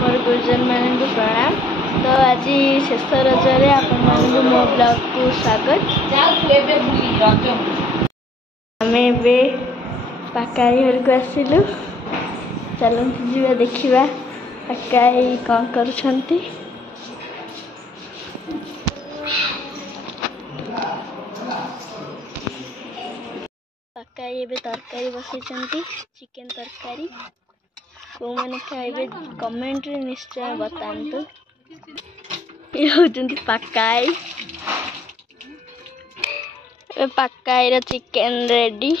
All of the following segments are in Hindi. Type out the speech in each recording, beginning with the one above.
मोर गुरुजन मान को प्रणाम। तो आज शेष रजरे आपण मो ब्लॉग को स्वागत। आम पाकाई घर को आसिलु, चलते जीवा देखा पाकाई कौन करुछंती। पाकाई एबे तरकारी बसई चिकेन तरकारी को मैंने खाइबे कमेंट रे निश्चय बतांतु। ये होचंती पाकाई, पाकाई रो चिकेन रेडी।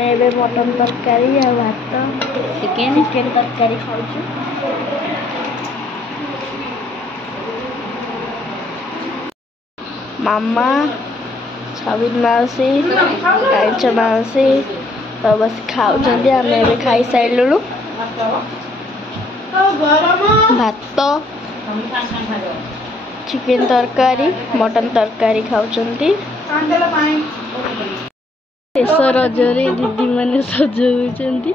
एबे मटन तरकारी आ भात चिकेन तरकारी खाऊछु। मामा छबिन माउसी कांच माउसी तो बस खाऊ आम खाई सारू। भात चिकेन तरकारी मटन तरकारी खाऊंती। शेष रजरे दीदी मैंने सजाऊंती।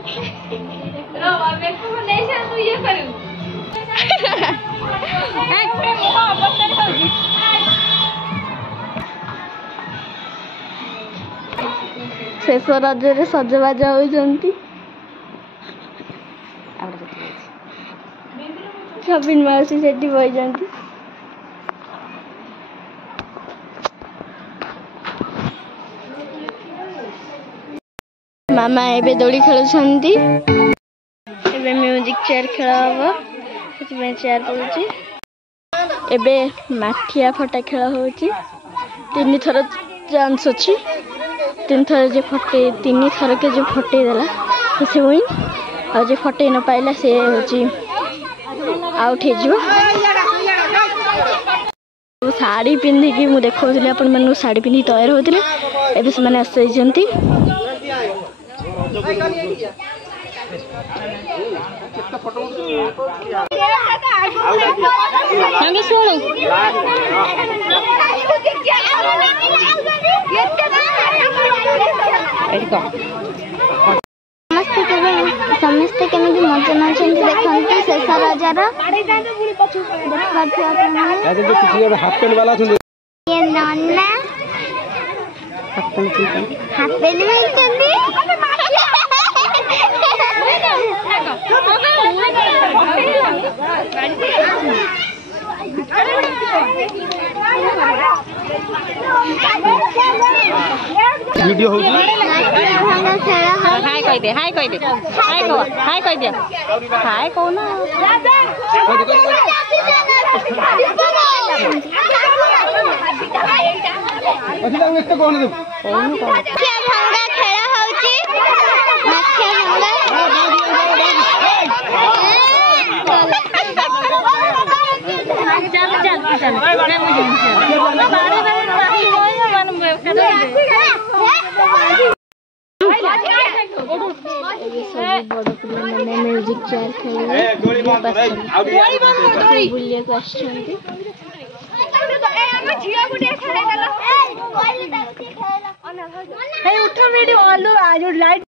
शेष रजरे सजबाज होती। छबिन माउसी से बही मामा एबे दौड़ी खेलुछंती। एबे म्यूजिक चेयर खेल हम से चेयर पड़ुची। एबे माठिया फटा खेल होची। 3 थर चांस अच्छी, 3 थर जे फटे 3 थर के जो फटे देला से विन और जे फटे न पाइला से होची आउट हो। साड़ी पिंधिकी मु देखौली अपन मन साड़ी पिंधि तैयार होतिले। एबे से माने आसैजंती। समस्ते केମିତି मजा नौछंती देखंती। शेष रजार हाफ पेंट वाला ये नन्ना हाफ पेंट में वीडियो हो हाय कह दे हाय कह दे हाय कह दे हाय कहो ना। म्यूजिक चेयर खेल